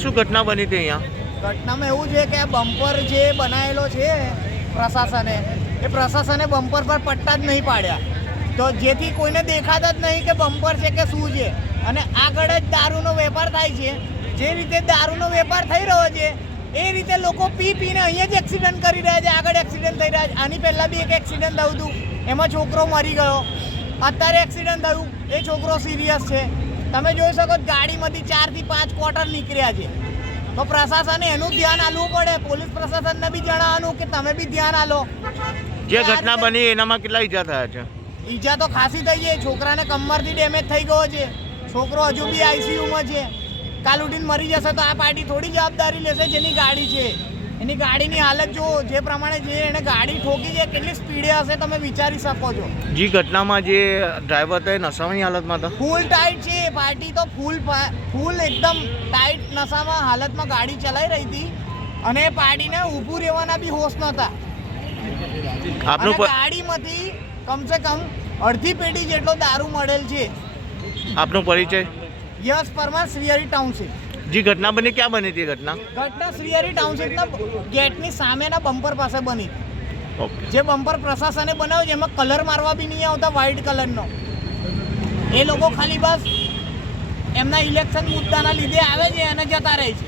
શું ઘટના બની હતી અહીંયા? ઘટનામાં એવું છે કે આ બમ્પર જે બનાવેલો છે પ્રશાસને, એ પ્રશાસને બમ્પર પર પટ્ટા જ નહીં પાડ્યા, તો જેથી કોઈને દેખાતા જ નહીં કે બમ્પર છે કે શું છે. અને આગળ જ દારૂનો વેપાર થાય છે. જે રીતે દારૂનો વેપાર થઈ રહ્યો છે એ રીતે લોકો પીને અહીંયા જ એક્સિડન્ટ કરી રહ્યા છે. આગળ એક્સિડન્ટ થઈ રહ્યા છે. આની પહેલાં બી એક એક્સિડન્ટ થયું હતું, એમાં છોકરો મરી ગયો. અત્યારે એક્સિડન્ટ થયું, એ છોકરો સિરિયસ છે. તમે જોઈ શકો ગાડીમાંથી 4 થી 5 ક્વાર્ટર નીકળ્યા છે. તો પ્રશાસને એનું ધ્યાન આપવું પડે. પોલીસ પ્રશાસનને બી જણાવવાનું કે તમે બી ધ્યાન આપો. જે ઘટના બની એનામાં કેટલા ઈજા થયા છે? ઈજા તો ખાસી થઈ છે. છોકરાને કમરથી ડેમેજ થઈ ગયો છે. છોકરો હજુ બી આઈસીયુમાં છે. કાલ ઉઠીને મરી જશે તો આ પાર્ટી થોડી જવાબદારી લેશે જેની ગાડી છે. એની ગાડીની હાલત જુઓ, જે પ્રમાણે જે એને ગાડી ઠોકી છે, કેટલી સ્પીડે હશે તમે વિચારી શકો છો. જે ઘટનામાં જે ડ્રાઈવર હતો એ નશાની હાલતમાં હતો. ફૂલ ટાઈટ છે પાર્ટી, તો ફૂલ એકદમ ટાઈટ નશામાં હાલતમાં ગાડી ચલાવી રહી હતી. અને પાર્ટીને ઊભું રહેવાના બી હોશ નહોતા. આપનું ગાડીમાંથી કમસે કમ અડધી પેટી જેટલો દારૂ મળેલ છે. આપનો પરિચય? યશ પરમાર, શ્રીહરી ટાઉનશીપ. જે ઘટના બની ક્યાં બની હતી ઘટના? શ્રીહરી ટાઉનશીપના ગેટની સામેના બમ્પર પાસે બની. ઓકે. જે બમ્પર પ્રશાસને બનાવ્યો છે એમાં કલર મારવા બી નહીં આવતા, વ્હાઇટ કલરનો. એ લોકો ખાલી બસ એમના ઇલેક્શન મુદ્દાના લીધે આવે છે અને જતા રહે છે.